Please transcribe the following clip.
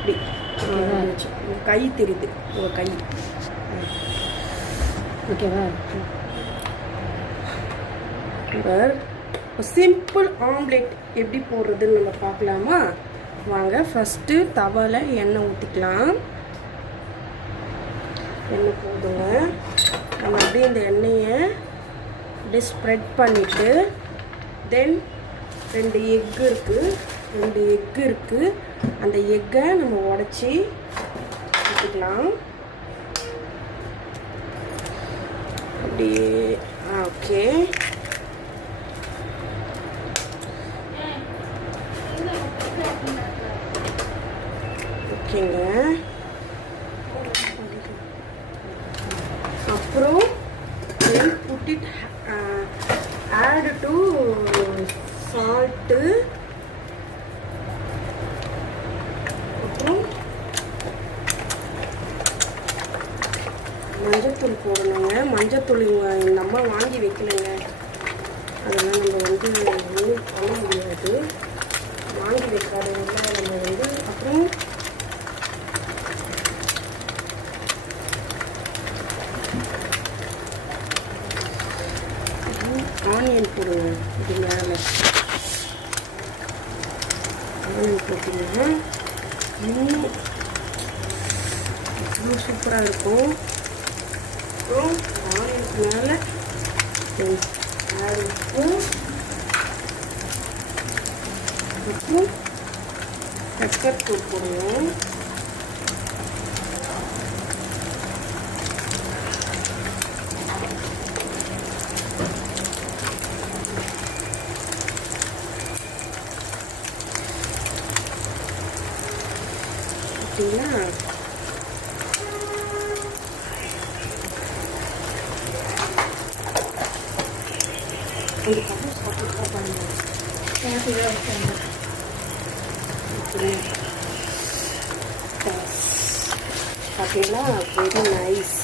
இப்படி கை தெரியுது உங்கள் கை. ஓகேவா? சிம்பிள் ஆம்லெட் எப்படி போடுறதுன்னு நம்ம பார்க்கலாமா? வாங்க. ஃபஸ்ட்டு தவாவில் எண்ணெய் ஊற்றிக்கலாம். எண்ணெய் போடுங்க. நம்ம அப்படியே இந்த எண்ணெயை அப்படியே ஸ்ப்ரெட் பண்ணிவிட்டு தென் 2 எக்கு இருக்குது. அந்த எக்கை நம்ம உடச்சி ஊற்றிக்கலாம். அப்படியே ஓகே. ஓகேங்க. அப்புறம் put it add to salt. அப்புறம் மஞ்சத்தூள் போடணுங்க. மஞ்சத்தூள் நம்ம வாங்கி வைக்கலைங்க, அதெல்லாம் நம்ம பண்ண முடியாது. வாங்கி வைக்காதவங்க நம்ம அப்புறம் ஆனியன் போடுங்க. இது மேலே ஆனியன் போட்டிங்கன்னா இன்னும் அவ்வளோ சூப்பராக இருக்கும். அப்புறம் ஆனியனுக்கு மேலே உப்பு, அப்புறம் பெப்பர் தூள் போடுவோம். பார்த்தீங்கன்னா வெரி நைஸ்.